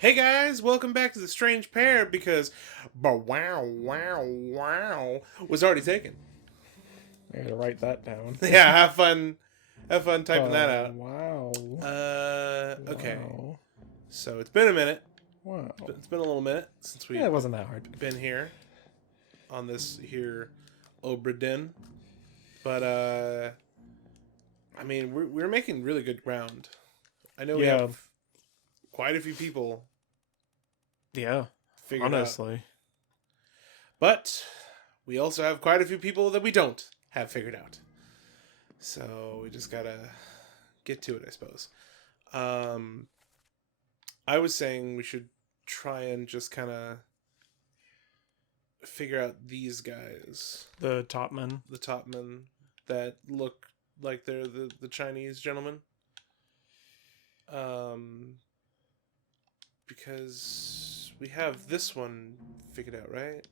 Hey guys, welcome back to the Strange Pair because wow was already taken. I gotta write that down. Yeah, have fun typing that out. Wow. Okay. Wow. So it's been a minute. Wow. It's been a little minute since we've Yeah, it wasn't that hard. been here on this here Obra Dinn. But I mean, we're making really good ground. I know we have quite a few people Yeah. figured Honestly. out. But we also have quite a few people that we don't have figured out. So we just gotta get to it, I suppose. I was saying we should try and just kind of figure out these guys. The top men. The top men that look like they're the Chinese gentlemen. Because we have this one figured out, right?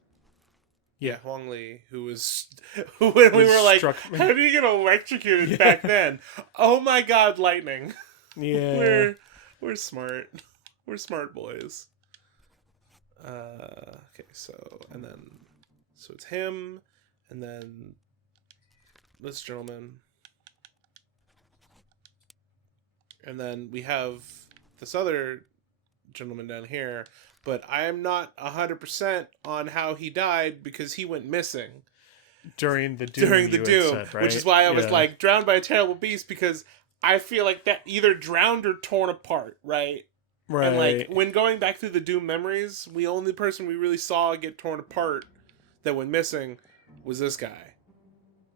Yeah, Huang Li, who was when we were like, how do you get electrocuted back then? Oh my god, lightning. Yeah. We're smart. We're smart boys. Okay, so it's him, and then this gentleman. And then we have this other gentleman down here, but I am not 100% on how he died because he went missing During the doom, said, right? Which is why I was like drowned by a terrible beast, because I feel like that either drowned or torn apart, right? Right. And like when going back through the Doom memories, the only person we really saw get torn apart that went missing was this guy.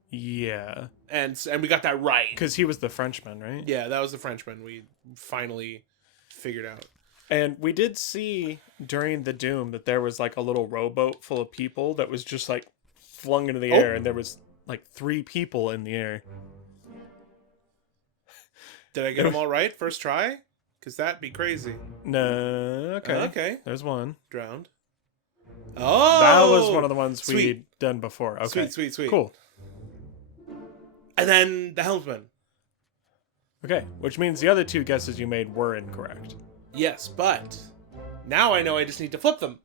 Yeah. And we got that right. Because he was the Frenchman, right? Yeah, that was the Frenchman we finally figured out. And we did see during the Doom that there was like a little rowboat full of people that was just like flung into the air, and there was like 3 people in the air. Did I get them all right first try? Because that'd be crazy. No, okay. Okay. There's one. Drowned. Oh! That was one of the ones we'd done before. Okay. Sweet. Cool. And then the helmsman. Okay, which means the other 2 guesses you made were incorrect. Yes, but now I know I just need to flip them.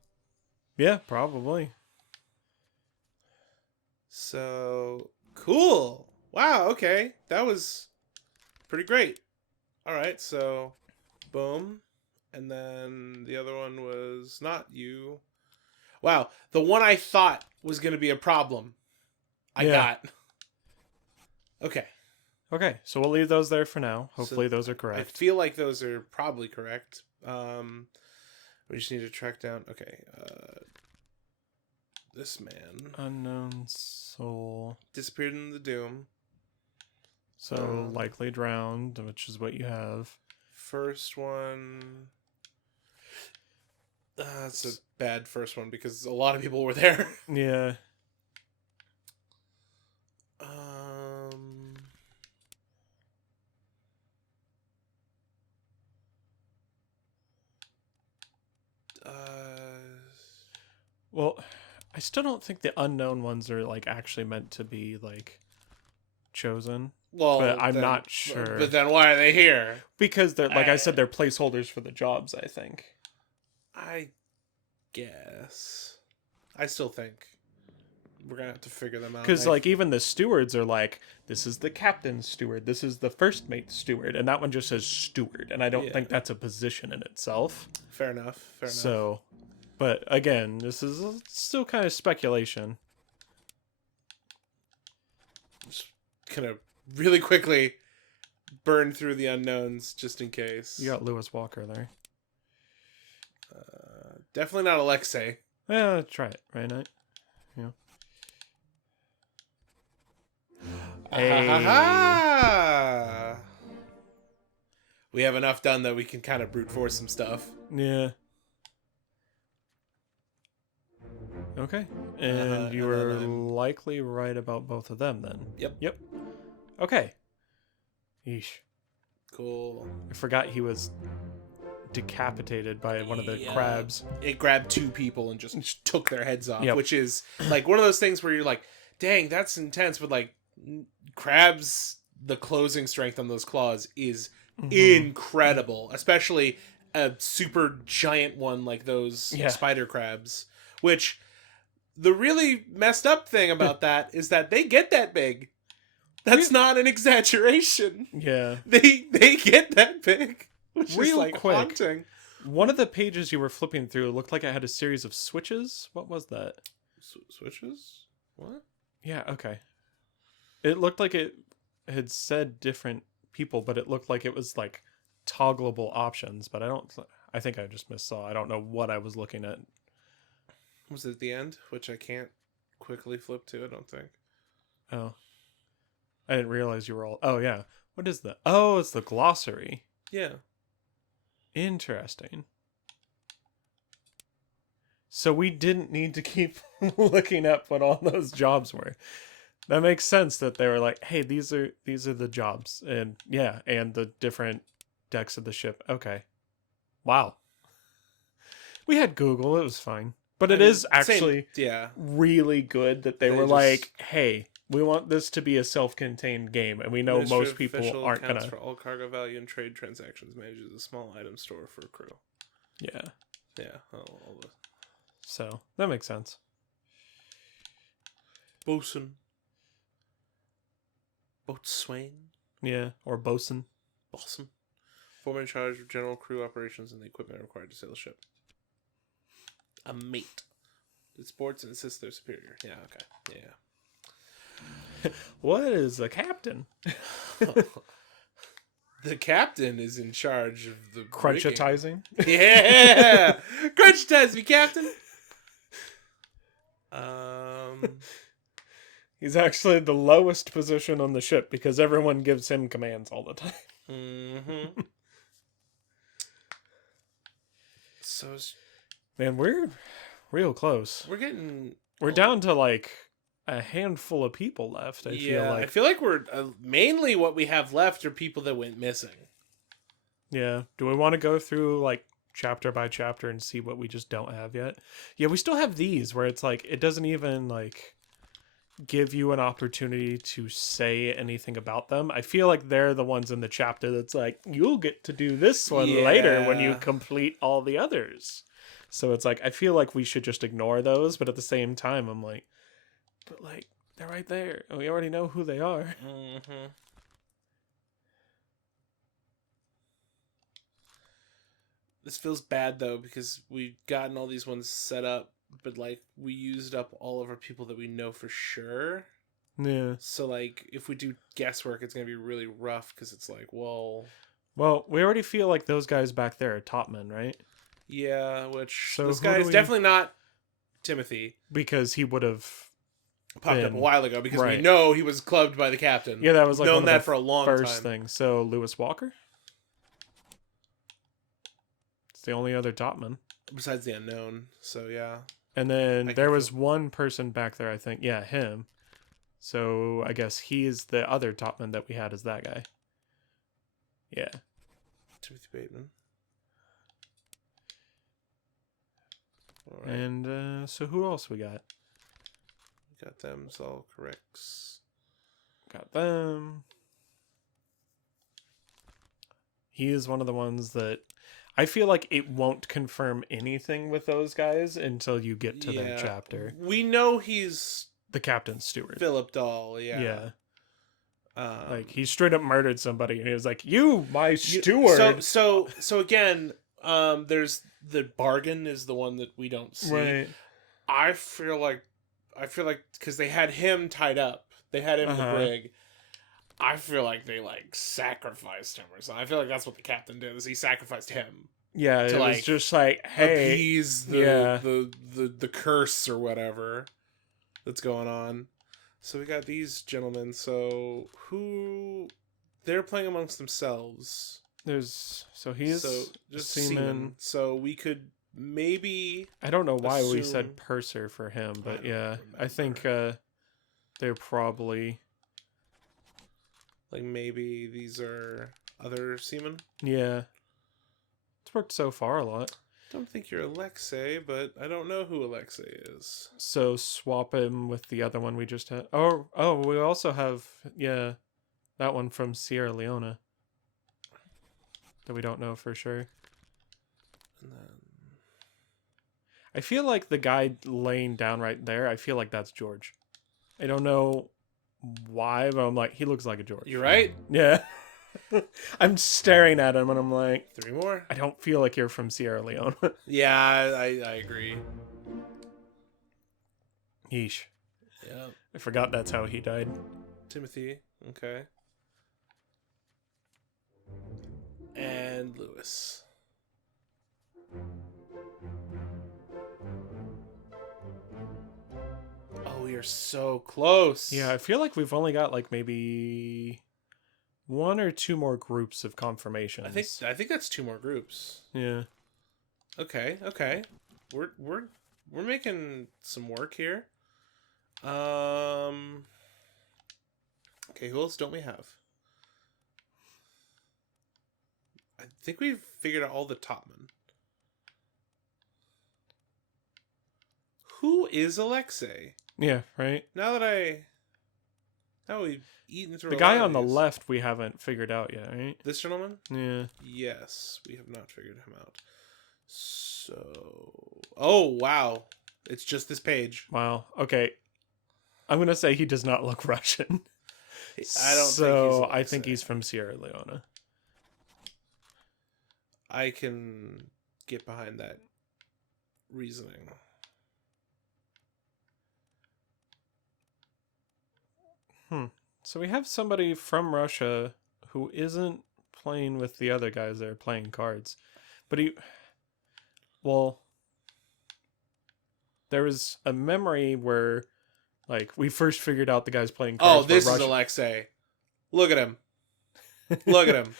Yeah, probably. So, cool. Wow, okay. That was pretty great. All right, so boom. And then the other one was not you. Wow, the one I thought was going to be a problem, I got. Okay. Okay, so we'll leave those there for now. Hopefully those are correct. I feel like those are probably correct. We just need to track down. Okay. This man. Unknown soul. Disappeared in the Doom. So likely drowned, which is what you have. First one. That's a bad first one because a lot of people were there. Yeah. Well, I still don't think the unknown ones are like actually meant to be like chosen. Well, but I'm not sure. But then why are they here? Because they're, like I said, they're placeholders for the jobs, I think. I guess. I still think we're gonna have to figure them out. Because like even the stewards are like, this is the captain's steward, this is the first mate's steward, and that one just says steward, and I don't think that's a position in itself. Fair enough. So, but again, this is still kind of speculation. Just gonna really quickly burn through the unknowns just in case. You got Lewis Walker there. Definitely not Alexei. Yeah, try it, right, Knight? Yeah. Hey. We have enough done that we can kind of brute force some stuff. Yeah. Okay. And you were likely right about both of them then. Yep. Okay. Yeesh. Cool. I forgot he was decapitated by one of the crabs. It grabbed 2 people and just took their heads off, Yep. which is like one of those things where you're like, dang, that's intense, but like crabs, the closing strength on those claws is incredible, especially a super giant one like those Yeah. spider crabs. Which, the really messed up thing about that is that they get that big. That's not an exaggeration. Yeah. They get that big, which is Real like quick. haunting. One of the pages you were flipping through looked like it had a series of switches. What was that? Switches? What? Yeah, okay. It looked like it had said different people, but it looked like it was like toggleable options, but I think I just missaw. I don't know what I was looking at. Was it at the end? Which I can't quickly flip to, I don't think. Oh. I didn't realize you were all... Oh, yeah. What is that? Oh, it's the glossary. Yeah. Interesting. So we didn't need to keep looking up what all those jobs were. That makes sense that they were like, hey, these are the jobs. And yeah, and the different decks of the ship. Okay. Wow. We had Google, it was fine. But it is actually really good that they were like, hey, we want this to be a self-contained game, and we know most people aren't going to... for all cargo value and trade transactions, manages a small item store for a crew. Yeah. Yeah. All the... So, that makes sense. Bosun. Boatswain. Yeah, or bosun. Bosun. Foreman in charge of general crew operations and the equipment required to sail the ship. A mate. It supports and assists their superior. Yeah, okay. Yeah. What is a captain? The captain is in charge of the crunchitizing. Yeah, crunchitize me, captain. He's actually the lowest position on the ship because everyone gives him commands all the time. Mm-hmm. So, man, we're real close. We're down to like a handful of people left. I feel like we're mainly what we have left are people that went missing. Yeah. Do we want to go through like chapter by chapter and see what we just don't have yet? Yeah, we still have these where it's like it doesn't even like give you an opportunity to say anything about them. I feel like they're the ones in the chapter that's like you'll get to do this one later when you complete all the others. So it's like I feel like we should just ignore those, but at the same time I'm like, but like they're right there and we already know who they are. Mm-hmm. This feels bad though because we've gotten all these ones set up, but like we used up all of our people that we know for sure. Yeah. So like if we do guesswork, it's gonna be really rough because it's like, well, we already feel like those guys back there are top men, right? Yeah, which so this guy is definitely not Timothy because he would have popped up a while ago because we know he was clubbed by the captain. Yeah, that was like known that for a long time. First thing. So Lewis Walker. The only other topman besides the unknown. So yeah, and then there was one person back there, I think. Yeah, him. So I guess he is the other topman that we had as that guy. Yeah, Timothy Bateman. All right. And so who else we got? Got them. All corrects. Got them. He is one of the ones that I feel like it won't confirm anything with those guys until you get to their chapter. We know he's the captain's steward. Philip Dahl, yeah. Like he straight up murdered somebody and he was like, "You, my steward." So again, there's the bargain is the one that we don't see. Right. I feel like because they had him tied up, they had him in the brig. I feel like they like sacrificed him or something. I feel like that's what the captain did. Is he sacrificed him? Yeah, it was just like, hey, appease the curse or whatever that's going on. So we got these gentlemen. So who they're playing amongst themselves. He's just seaman. So we could maybe. I don't know why we said purser for him, but I think they're probably. Like maybe these are other seamen? Yeah. It's worked so far a lot. Don't think you're Alexei, but I don't know who Alexei is. So swap him with the other one we just had. Oh, we also have, that one from Sierra Leone. That we don't know for sure. And then I feel like the guy laying down right there, I feel like that's George. I don't know why, but I'm like, he looks like a George. you're right. Yeah. I'm staring at him and I'm like, 3 more. I don't feel like you're from Sierra Leone. Yeah, I agree. Yeesh. Yeah. I forgot that's how he died. Timothy. Okay. And Lewis. Oh, we are so close. Yeah, I feel like we've only got like maybe 1 or 2 more groups of confirmations. I think that's 2 more groups. Yeah. Okay. We're making some work here. Okay, who else don't we have? I think we've figured out all the topmen. Who is Alexei? Yeah, right? Now we've eaten through The a guy lot on of the these. left we haven't figured out yet, right? This gentleman? Yeah. Yes, we have not figured him out. So, oh wow, it's just this page. Wow. Okay. I'm going to say he does not look Russian. I don't So think I think he's from Sierra Leone. I can get behind that reasoning. So we have somebody from Russia who isn't playing with the other guys that are playing cards. But well, there was a memory where, like, we first figured out the guys playing cards. Oh, this were is Russian. Alexei. Look at him. Look at him.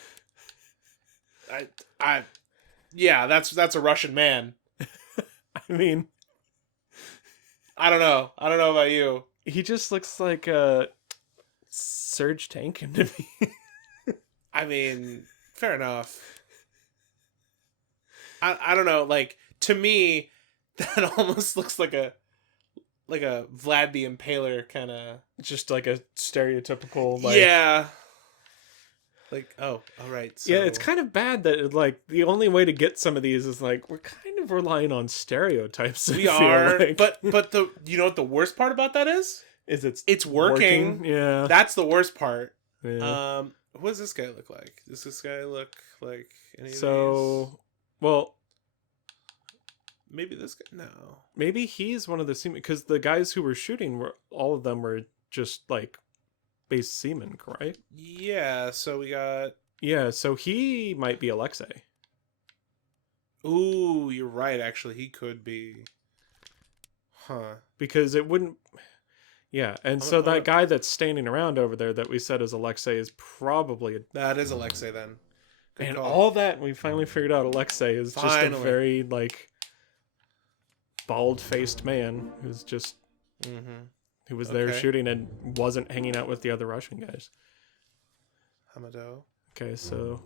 Yeah, that's a Russian man. I mean, I don't know about you. he just looks like a Serge Tankin to me. I mean, fair enough. I don't know. Like, to me, that almost looks like a Vlad the Impaler kind of. Just like a stereotypical, like... Yeah. Like, oh, all right. So... Yeah, it's kind of bad that, like, the only way to get some of these is, like, we're kind of relying on stereotypes. We are, like. but you know what the worst part about that is? It's working. Yeah. That's the worst part. Yeah. What does this guy look like? Does this guy look like any of So, well, maybe this guy? No. maybe he's one of the seamen, because the guys who were shooting all of them were just like base seamen, correct? Yeah. So we got. Yeah. So he might be Alexei. Ooh, you're right. Actually, he could be. Huh. Because it wouldn't. Yeah, and so that guy that's standing around over there that we said is Alexei is probably that is Alexei then. Good and call. All that we finally figured out Alexei is just a very like bald-faced man who's just who was there shooting and wasn't hanging out with the other Russian guys. Hamado. Okay, so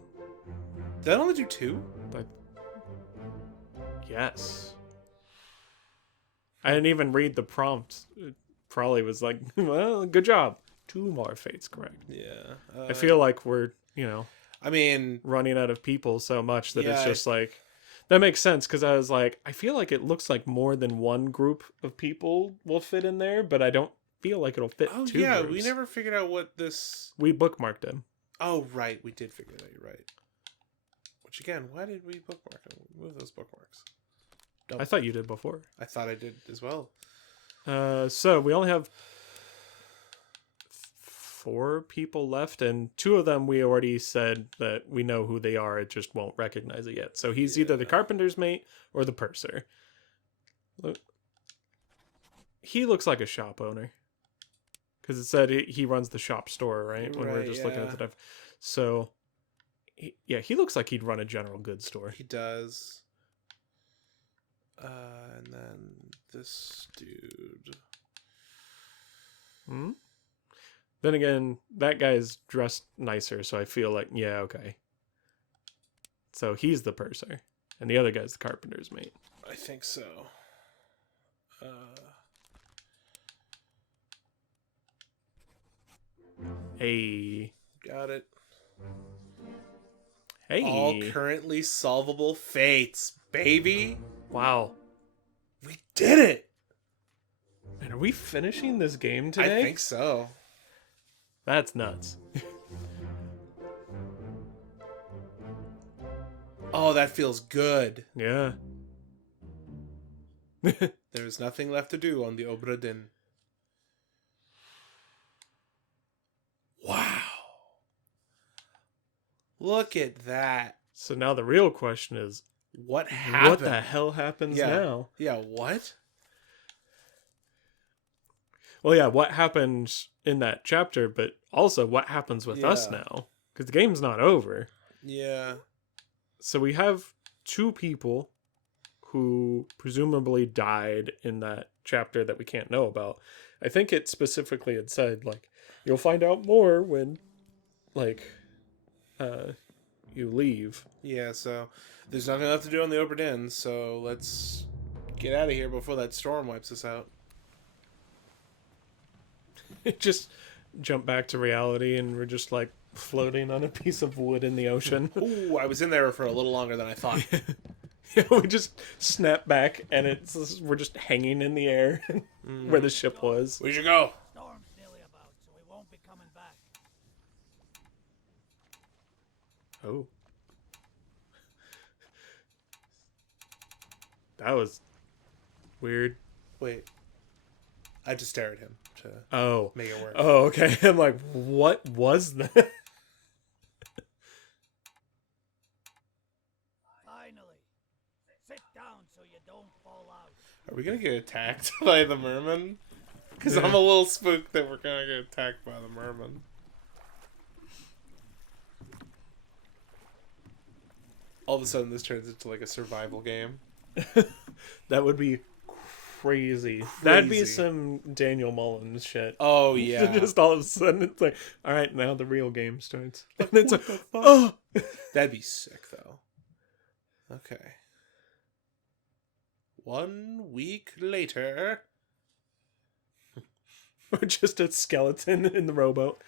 did that only do 2? Yes. I didn't even read the prompt. It probably was like, well, good job. 2 more fates correct. Yeah. I feel like we're, I mean, running out of people so much that it's just like, that makes sense, because I was like, I feel like it looks like more than one group of people will fit in there, but I don't feel like it'll fit 2 groups. We never figured out what this... We bookmarked them. Oh, right. We did figure that. You're right. Which, again, why did we bookmark them? Move those bookmarks. I thought you did before. I thought I did as well. So we only have 4 people left, and 2 of them we already said that we know who they are. It just won't recognize it yet. So he's either the carpenter's mate or the purser. Look, he looks like a shop owner, because it said he runs the shop store, right? When we're just looking at the stuff. So, he looks like he'd run a general goods store. He does. And then this dude. Then again, that guy's dressed nicer, so I feel like, yeah, okay. So he's the purser, and the other guy's the carpenter's mate. I think so. Hey. Got it. Hey. All currently solvable fates. baby. Wow. We did it. And are we finishing this game today? I think so. That's nuts. Oh, that feels good. Yeah. There's nothing left to do on the Obra Dinn. Wow. Look at that. So now the real question is, What happened? what the hell happens now? Yeah, what? Well, yeah, what happened in that chapter, but also what happens with us now? Because the game's not over. Yeah. So we have two people who presumably died in that chapter that we can't know about. I think it specifically had said, like, you'll find out more when, like, you leave. Yeah, so there's nothing left to do on the Obra Dinn, so let's get out of here before that storm wipes us out. Just jump back to reality and we're just, like, floating on a piece of wood in the ocean. Ooh, I was in there for a little longer than I thought. Yeah, we just snap back and we're just hanging in the air where the ship was. We should go. Storm's nearly about, so we won't be coming back. Oh. That was weird. Wait. I just stare at him to Oh. make it work. Oh, okay. I'm like, what was that? Finally. Sit down so you don't fall out. Are we gonna get attacked by the merman? Because Yeah. I'm a little spooked that we're gonna get attacked by the merman. All of a sudden, this turns into like a survival game. That would be crazy. That'd be some Daniel Mullins shit. Oh yeah. Just all of a sudden, it's like, all right, now the real game starts. And it's like, What the fuck? oh! That'd be sick, though. Okay. 1 week later. Or just a skeleton in the rowboat.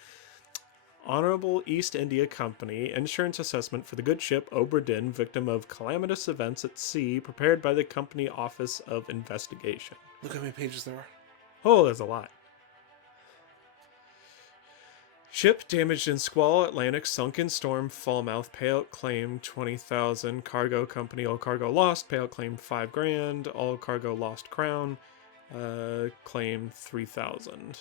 Honorable East India Company insurance assessment for the good ship Obra Dinn, victim of calamitous events at sea, prepared by the Company Office of Investigation. Look how many pages there are. Oh, there's a lot. Ship damaged in squall, Atlantic, sunk in storm, Falmouth, payout claim 20,000, cargo company, all cargo lost, payout claim 5 grand, all cargo lost crown, claim 3,000.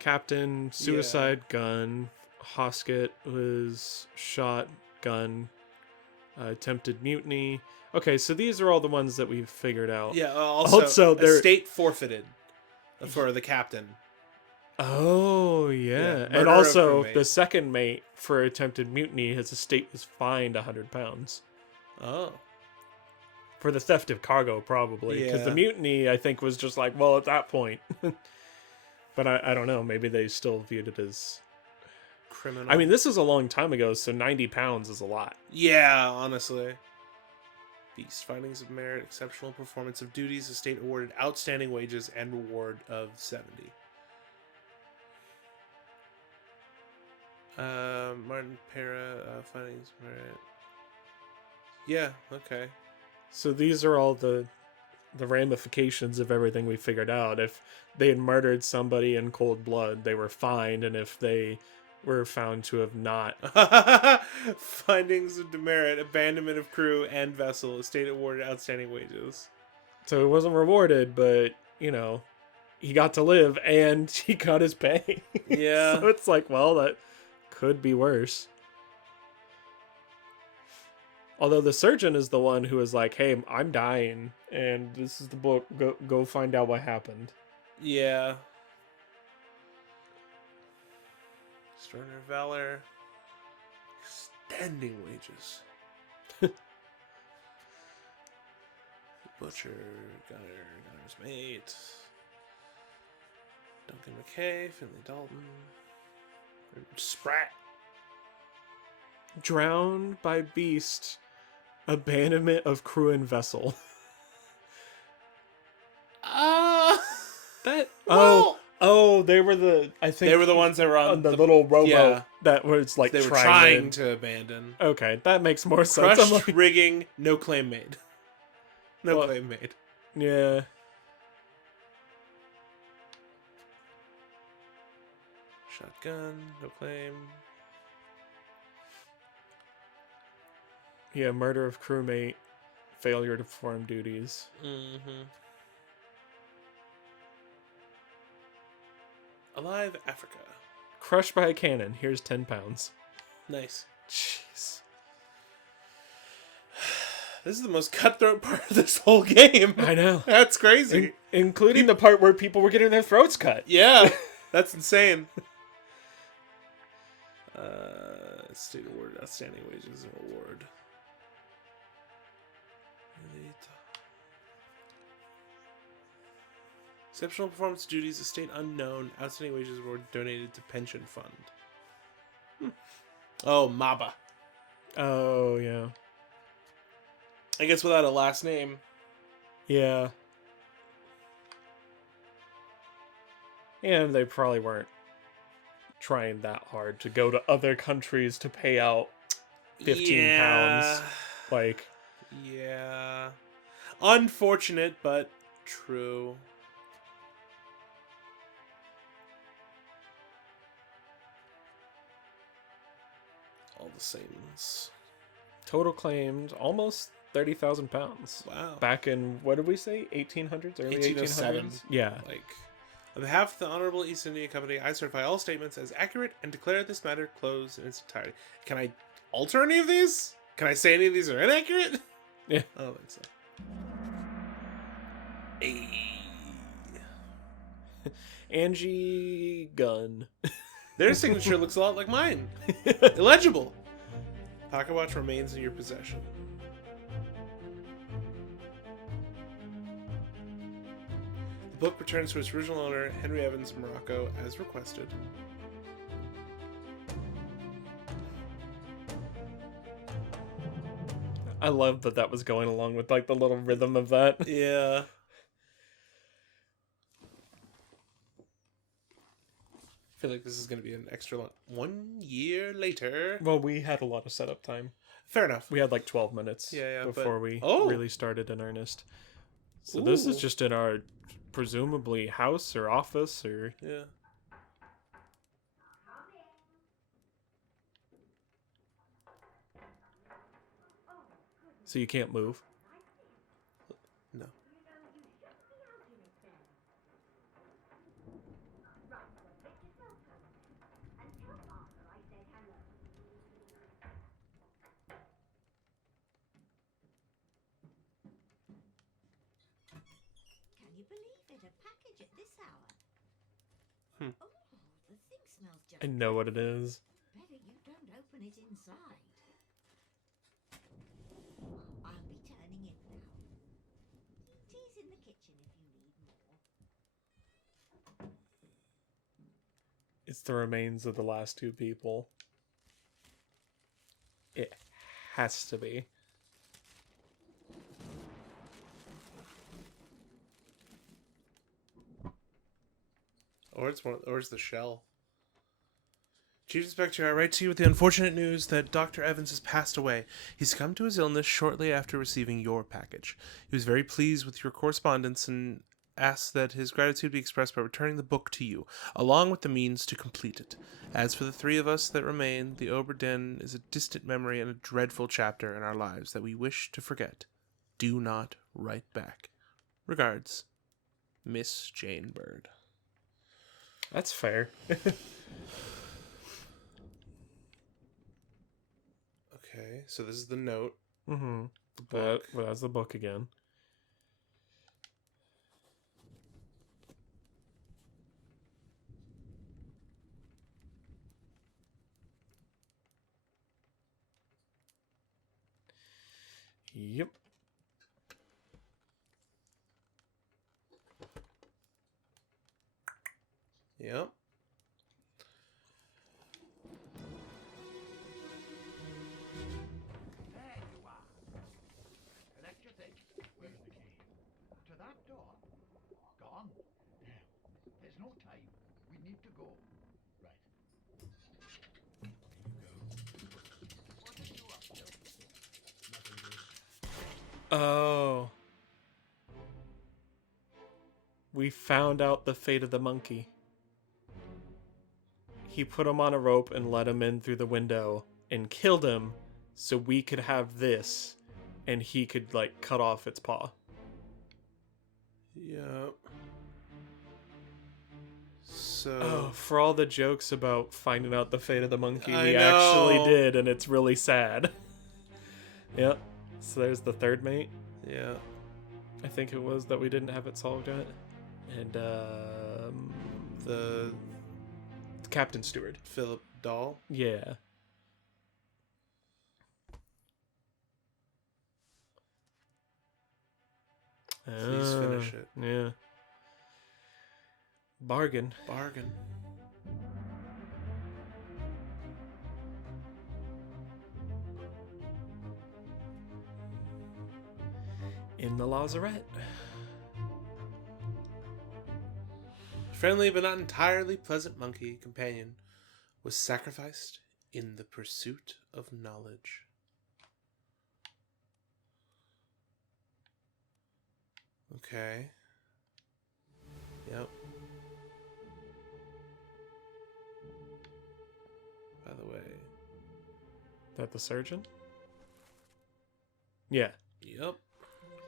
Captain, suicide, gun, Hoskett was shot, gun, attempted mutiny. Okay, so these are all the ones that we've figured out. Yeah, also they're... estate forfeited for the captain. Oh, yeah. Murder And of also, crewmate. the second mate for attempted mutiny, his estate was fined £100. Oh. For the theft of cargo, probably. Because the Yeah. mutiny, I think, was just like, well, at that point. But I don't know. Maybe they still viewed it as... Criminal. I mean, this is a long time ago, so £90 is a lot. Yeah, honestly. Beast findings of merit, exceptional performance of duties, estate awarded outstanding wages, and reward of 70. Martin Pear, findings of merit. Yeah, okay. So these are all the ramifications of everything we figured out. If they had murdered somebody in cold blood, they were fined, and if they were found to have not... Findings of demerit, abandonment of crew and vessel, estate awarded outstanding wages. So he wasn't rewarded, but, you know, he got to live, and he got his pay. Yeah. So it's like, well, that could be worse. Although the surgeon is the one who is like, hey, I'm dying, and this is the book. Go find out what happened. Yeah. Extraordinary valor. Extending wages. Butcher, Gunner's mate. Duncan McKay, Finley Dalton. Sprat. Drowned by beast. Abandonment of crew and vessel. Ah! That... Well- Oh, they were the. I think They were the ones that were on the little rowboat yeah. that was like They were trying trying to abandon. Okay, that makes more sense. I'm Crushed like, rigging, no claim made. No Well- claim made. yeah. Shotgun, no claim. Yeah, murder of crewmate, failure to perform duties. Mm-hmm. Alive Africa. Crushed by a cannon. Here's 10 pounds. Nice. Jeez. This is the most cutthroat part of this whole game. I know. That's crazy. Including the part where people were getting their throats cut. Yeah, that's insane. State award, outstanding wages and award. Exceptional performance duties, estate unknown, outstanding wages award donated to pension fund. Oh, Maba. Oh, yeah. I guess without a last name. Yeah. And they probably weren't trying that hard to go to other countries to pay out 15 pounds. Like, Yeah. Unfortunate, but true. All the sames. total claimed almost 30,000 pounds. Wow. Back in, what did we say? 1800s? Early 1807. 1800s? Yeah. Like, on behalf of the Honorable East India Company, I certify all statements as accurate and declare this matter closed in its entirety. Can I alter any of these? Can I say any of these are inaccurate? Yeah. I don't think so. Hey. Angie Gunn. Their signature looks a lot like mine. Illegible. Pocket watch remains in your possession. The book returns to its original owner, Henry Evans, Morocco, as requested. I love that that was going along with like the little rhythm of that. Yeah. I feel like this is going to be an extra long. 1 year later. Well, we had a lot of setup time. Fair enough. We had like 12 minutes Yeah, before but- we Oh! really started in earnest. So this is Ooh. just in our presumably house or office or... Yeah. So you can't move. No. Can you believe it? A package at this hour. Hmm. Oh, the thing smells just... I know what it is. Better you don't open it inside. I'll be turning in now. Tea's in the kitchen if you need more. It's the remains of the last two people. It has to be. Or it's the shell. Chief Inspector, I write to you with the unfortunate news that Dr. Evans has passed away. He succumbed to his illness shortly after receiving your package. He was very pleased with your correspondence and asked that his gratitude be expressed by returning the book to you, along with the means to complete it. As for the three of us that remain, the Obra Dinn is a distant memory and a dreadful chapter in our lives that we wish to forget. Do not write back. Regards, Miss Jane Bird. That's fair. Okay, so this is the note. Mm-hmm. The book. Well, that's the book again. Yep. Yep. There you are. Collect your things. Where's the key? To that door. Gone. There's no time. go. Right. What are you up to? Oh. We found out the fate of the monkey. He put him on a rope and let him in through the window and killed him so we could have this and he could, like, cut off its paw. Yep. So. Oh, for all the jokes about finding out the fate of the monkey, I we know. actually did, and it's really sad. Yep. So there's the third mate. Yeah. I think it was that we didn't have it solved yet. And, The Captain Stewart. Philip Dahl. Yeah. Please finish it. Yeah. Bargain. Bargain. In the lazarette. Friendly but not entirely pleasant monkey companion was sacrificed in the pursuit of knowledge. Okay. Yep. By the way. That the surgeon? Yeah. Yep.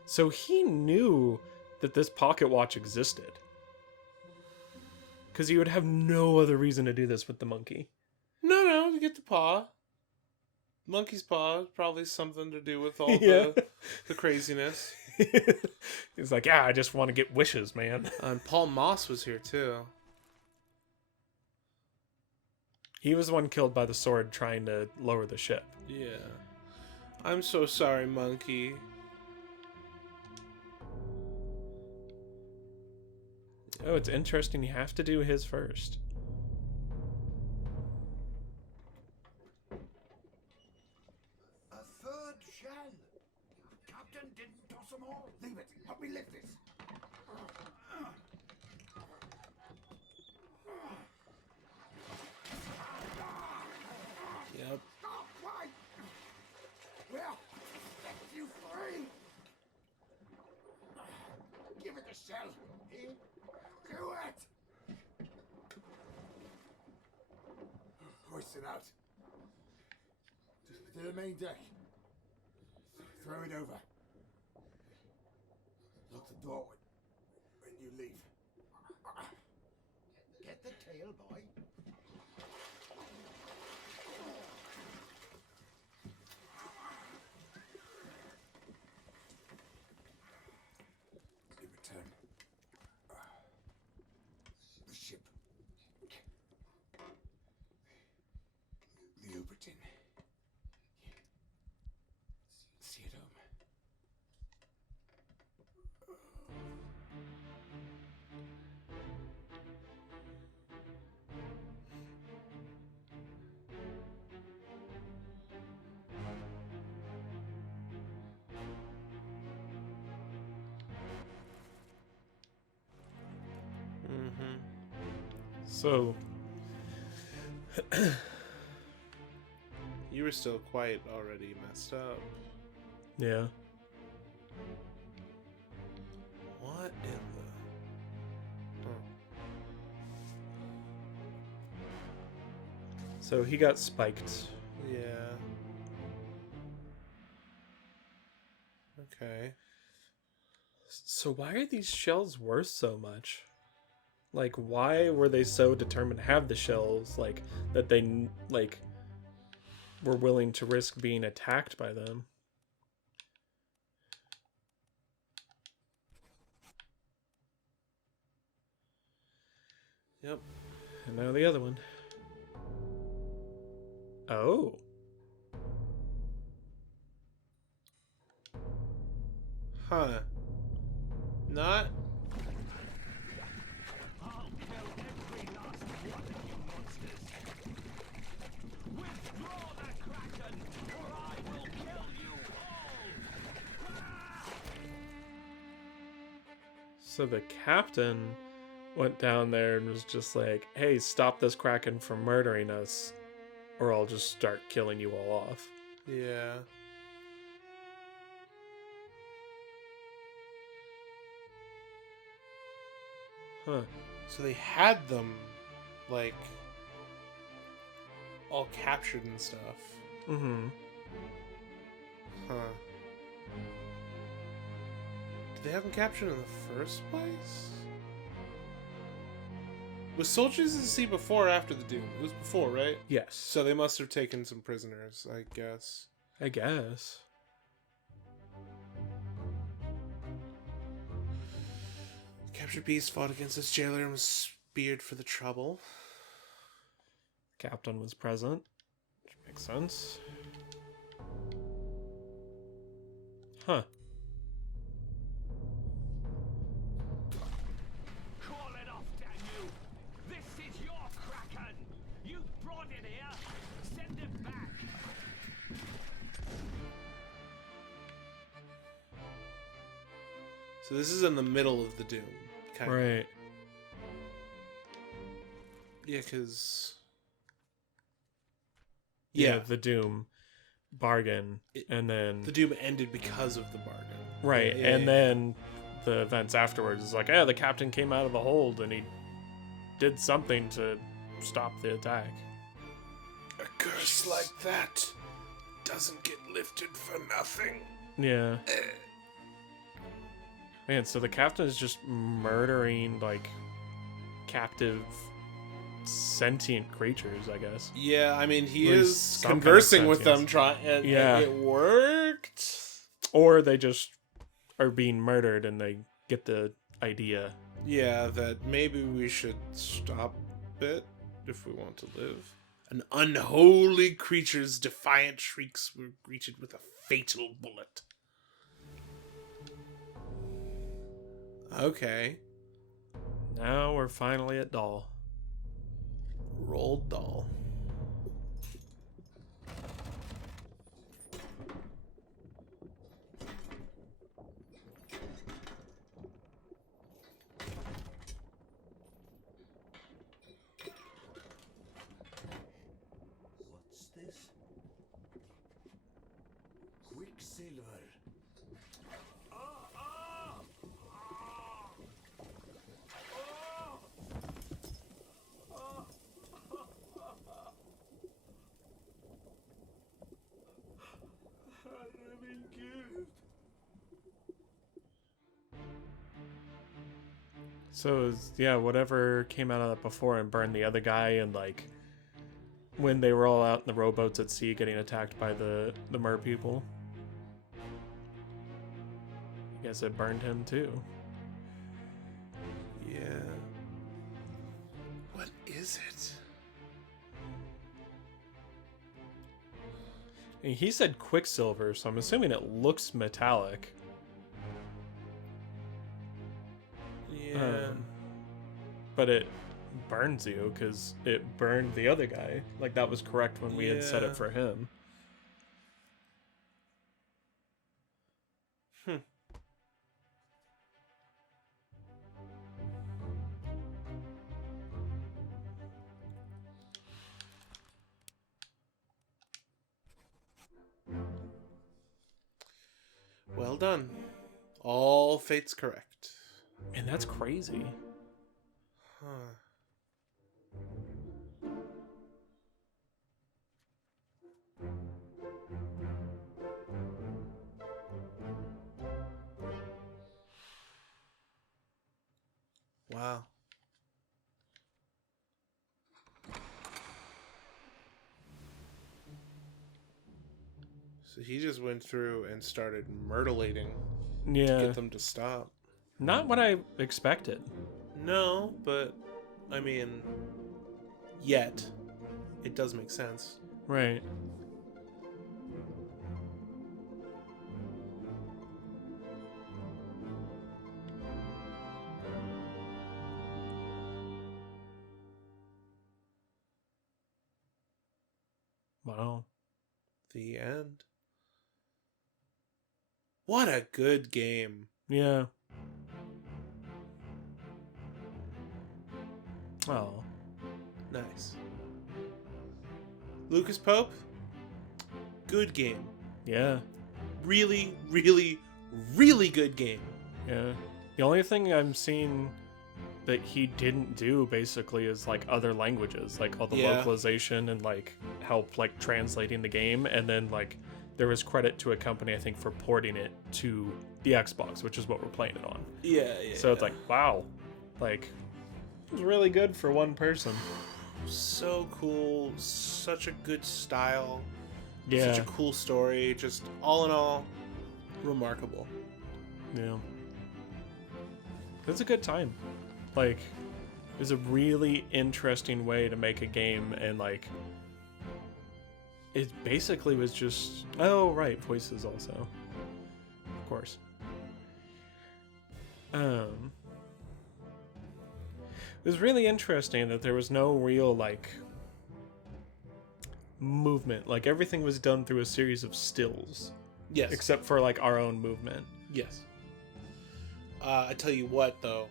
So he knew that this pocket watch existed. Because he would have no other reason to do this with the monkey. No, you get the paw. Monkey's paw, probably something to do with all Yeah. the craziness. He's like, yeah, I just want to get wishes, man. And Paul Moss was here too. He was the one killed by the sword trying to lower the ship. Yeah. I'm so sorry, monkey. Oh, it's interesting. You have to do his first. A third shell. Captain didn't toss them all. Leave it. Help me lift this. Yep. Stop! Why? Well, set you free. Give it a shell. Eh? Do it. Hoist it out. To the main deck. Throw it over. Lock the door when you leave. Get the tail, boy. You return. The ship. The Obra Dinn. See it home. Mm-hmm. So, You were still quite already messed up. yeah. What in the... Oh. So he got spiked. Yeah. Okay. So why are these shells worth so much? Like, why were they so determined to have the shells, like, that they, like, were willing to risk being attacked by them? Yep. And now the other one. Oh. Huh. Not... I'll kill every last one of you monsters. Withdraw the Kraken, or I will kill you all. So the captain went down there and was just like, hey, stop this Kraken from murdering us, or I'll just start killing you all off. Yeah. Huh. So they had them, like, all captured and stuff. Mm-hmm. Huh. Did they have them captured in the first place? Was Soldiers of the Sea before or after the Doom? It was before, right? Yes. So they must have taken some prisoners, I guess. I guess. Captured Beast fought against his jailer and was speared for the trouble. Captain was present, which makes sense. Huh. Call it off, damn you! This is your Kraken! You brought it here! Send it back! So this is in the middle of the Doom, kind of. Right. Yeah, because... Yeah, the Doom bargain, and then... The Doom ended because of the bargain. Right, Yeah, and yeah. then the events afterwards is like, the captain came out of the hold and he did something to stop the attack. A curse like that doesn't get lifted for nothing. Yeah. Man, so the captain is just murdering, like, captive sentient creatures, I guess. Yeah, I mean, he At is least some kind of conversing with them, sentience. and Yeah. it worked. Or they just are being murdered and they get the idea. Yeah, that maybe we should stop it if we want to live. An unholy creature's defiant shrieks were greeted with a fatal bullet. Okay. Now we're finally at Doll. Roll doll. What's this? Quicksilver. So, whatever came out of that before and burned the other guy, and, like, when they were all out in the rowboats at sea getting attacked by the mer people. I guess it burned him, too. Yeah. What is it? And he said quicksilver, so I'm assuming it looks metallic. Yeah. But it burns you because it burned the other guy. Like, that was correct when we had set Yeah. it for him. Well done. All fates correct. And that's crazy. Huh. Wow. So he just went through and started myrtleating to Yeah. get them to stop. Not what I expected. No, but I mean, yet it does make sense. Right. Wow. The end. What a good game. Yeah. Oh, Nice. Lucas Pope, good game. yeah, Really, really, really good game. yeah. The only thing I'm seeing that he didn't do basically is like other languages, like all the Yeah. localization and like help like translating the game, and then like there was credit to a company I think for porting it to the Xbox, which is what we're playing it on. Yeah. So it's like, wow, like it was really good for one person. So cool. Such a good style. Yeah, Such a cool story. Just all in all, remarkable. yeah. It was a good time. Like, it was a really interesting way to make a game, and like, it basically was just, oh right, voices also, of course. It was really interesting that there was no real like movement. Like everything was done through a series of stills, Yes. except for like our own movement. Yes. I tell you what, though.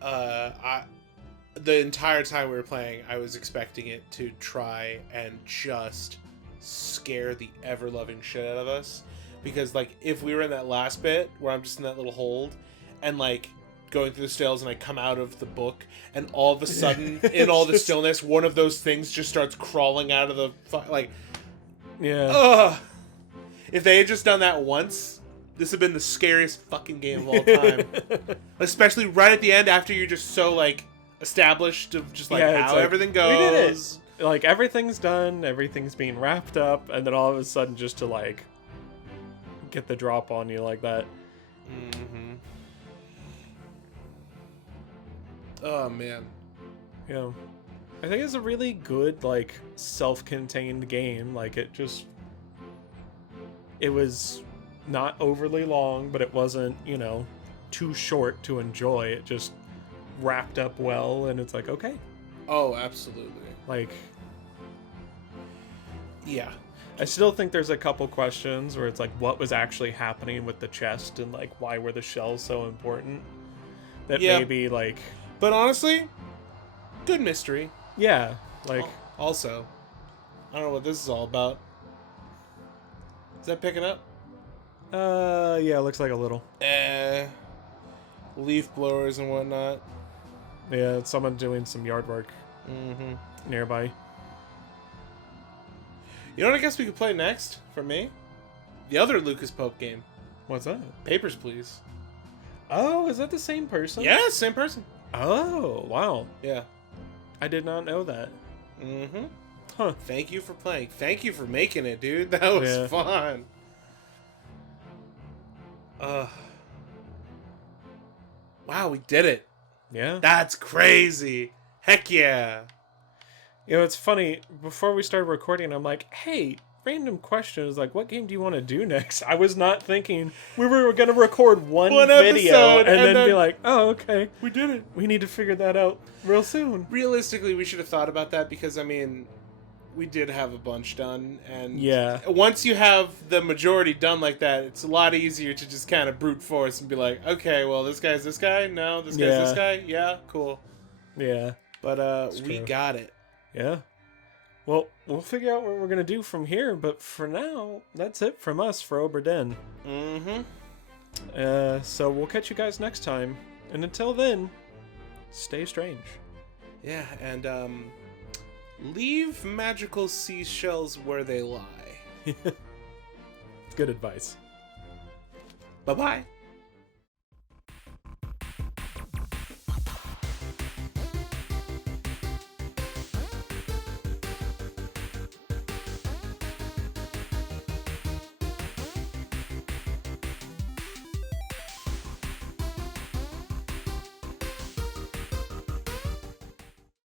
The entire time we were playing, I was expecting it to try and just scare the ever-loving shit out of us. Because, like, if we were in that last bit, where I'm just in that little hold, and, like, going through the stills, and I come out of the book, and all of a sudden, in all the stillness, one of those things just starts crawling out of the... like, Yeah. ugh! If they had just done that once, this would have been the scariest fucking game of all time. Especially right at the end, after you're just so, like, established of just, like, Yeah, it's how like, everything we did it. goes. Like everything's done, everything's being wrapped up, and then all of a sudden just to like get the drop on you like that. Mm-hmm. Oh, man. Yeah. I think it's a really good, like, self-contained game. Like, it was not overly long, but it wasn't, you know, too short to enjoy. It just wrapped up well, and it's like, okay. Oh, absolutely. Like, Yeah. I still think there's a couple questions where it's like, what was actually happening with the chest, and, like, why were the shells so important? That Yeah. maybe, like... But honestly, good mystery. Yeah, like... Also, I don't know what this is all about. Is that picking up? Yeah, it looks like a little. Leaf blowers and whatnot. Yeah, it's someone doing some yard work Mm-hmm. nearby. You know what I guess we could play next, for me? The other Lucas Pope game. What's that? Papers, Please. Oh, is that the same person? Yeah, same person. Oh, wow. Yeah. I did not know that. Mm-hmm. Huh. Thank you for playing. Thank you for making it, dude. That was Yeah. fun. Wow, we did it. Yeah. That's crazy. Heck yeah. You know, it's funny. Before we started recording, I'm like, hey, random question is like, what game do you want to do next? I was not thinking we were going to record one video episode, and then then be like, oh, okay. We did it. We need to figure that out real soon. Realistically, we should have thought about that because, I mean, we did have a bunch done. And Yeah. once you have the majority done like that, it's a lot easier to just kind of brute force and be like, okay, well, this guy's this guy. No, this guy's Yeah. this guy. Yeah, cool. Yeah. But we true. got it. Yeah. Well, we'll figure out what we're going to do from here, but for now, that's it from us for Obra Dinn. Mm-hmm. So we'll catch you guys next time. And until then, stay strange. Yeah, and leave magical seashells where they lie. Good advice. Bye-bye.